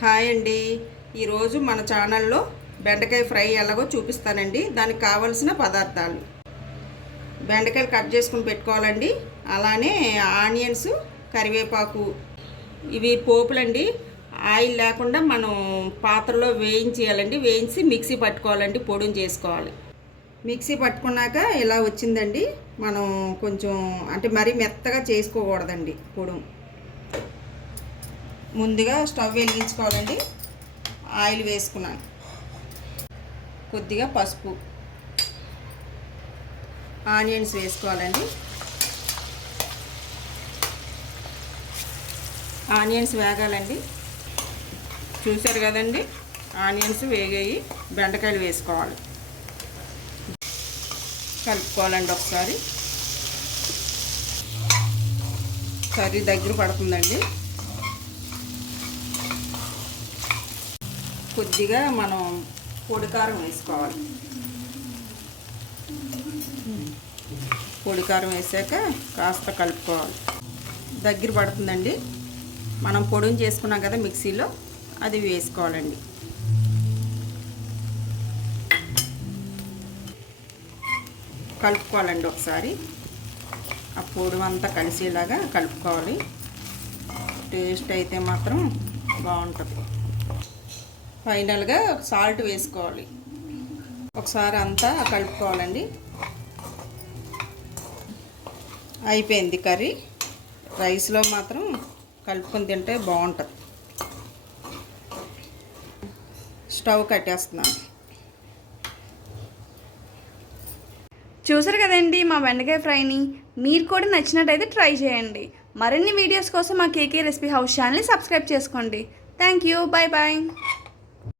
Hi అండి. ఈరోజు మన ఛానల్లో బెండకాయ ఫ్రై ఎలాగో చూపిస్తానండి. దానికి కావలసిన పదార్థాలు: బెండకాయలు కట్ చేసుకుని పెట్టుకోవాలండి. అలానే ఆనియన్స్, కరివేపాకు, ఇవి పోపులండి. ఆయిల్ లేకుండా మనం పాత్రలో వేయించేయాలండి. వేయించి మిక్సీ పట్టుకోవాలండి, పొడిని చేసుకోవాలి. మిక్సీ పట్టుకున్నాక ఇలా వచ్చిందండి. మనం కొంచెం అంటే మరీ మెత్తగా చేసుకోకూడదండి పొడి. ముందుగా స్టవ్ వెలిగించుకోవాలండి. ఆయిల్ వేసుకున్నాను. కొద్దిగా పసుపు, ఆనియన్స్ వేసుకోవాలండి. ఆనియన్స్ వేగాలండి. చూసారు కదండి, ఆనియన్స్ వేగాయి. బెండకాయలు వేసుకోవాలి, కలుపుకోవాలండి ఒకసారి. కర్రీ దగ్గర పడుతుందండి. కొద్దిగా మనం పొడి కారం వేసుకోవాలి. పొడి కారం వేసాక కాస్త కలుపుకోవాలి. దగ్గర పడుతుందండి. మనం పొడిని చేసుకున్నాం కదా మిక్సీలో, అది వేసుకోవాలండి. కలుపుకోవాలండి ఒకసారి. ఆ పొడి అంతా కలిసేలాగా కలుపుకోవాలి. టేస్ట్ అయితే మాత్రం బాగుంటుంది. ఫైనల్గా సాల్ట్ వేసుకోవాలి. ఒకసారి అంతా కలుపుకోవాలండి. అయిపోయింది కర్రీ. రైస్లో మాత్రం కలుపుకొని తింటే బాగుంటుంది. స్టవ్ కట్టేస్తున్నాను. చూసారు కదండి మా బెండకాయ ఫ్రైని. మీరు కూడా నచ్చినట్టయితే ట్రై చేయండి. మరిన్ని వీడియోస్ కోసం మా కేకే రెసిపీ హౌస్ ఛానల్ని సబ్స్క్రైబ్ చేసుకోండి. Thank you. Bye bye.